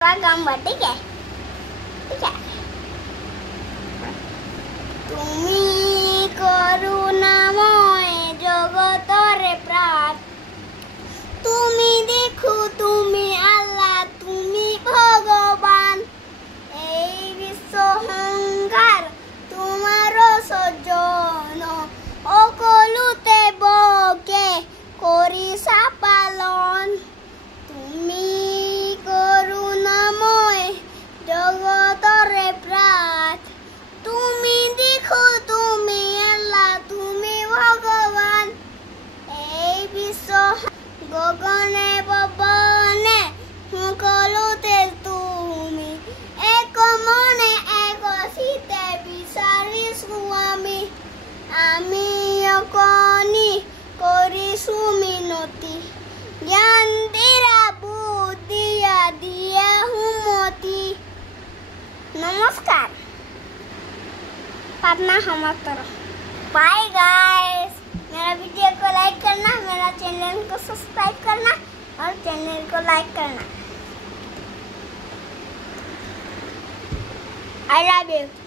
Gamba ठीक है ठीक है। তুমি করুণাময় জগতরে প্রাণ, তুমি দেখো তুমি আল্লাহ তুমি ভগবান, এই বিশ্ব সংসার তোমার সজন, অকলুতে বকে করিছা পালন। তুমি করুণাময় জগতরে প্রাণ, তুমি দেখো তুমি আল্লাহ তুমি ভগবান, এই বিশ্ব গগনে পবনে সকলোতে তুমি, এক মনে এক চিতে বিচাৰিছো আমি, আমি অকণি কৰিছো মিনতি, জ্ঞান দিৰা বুদ্ধিয়া দিয়া সুমতি। नमस्कार, प्रार्थना समाप्त करो। बाय गाइस, मेरा वीडियो को लाइक करना, मेरा चैनल को सब्सक्राइब करना और चैनल को लाइक करना। I love you.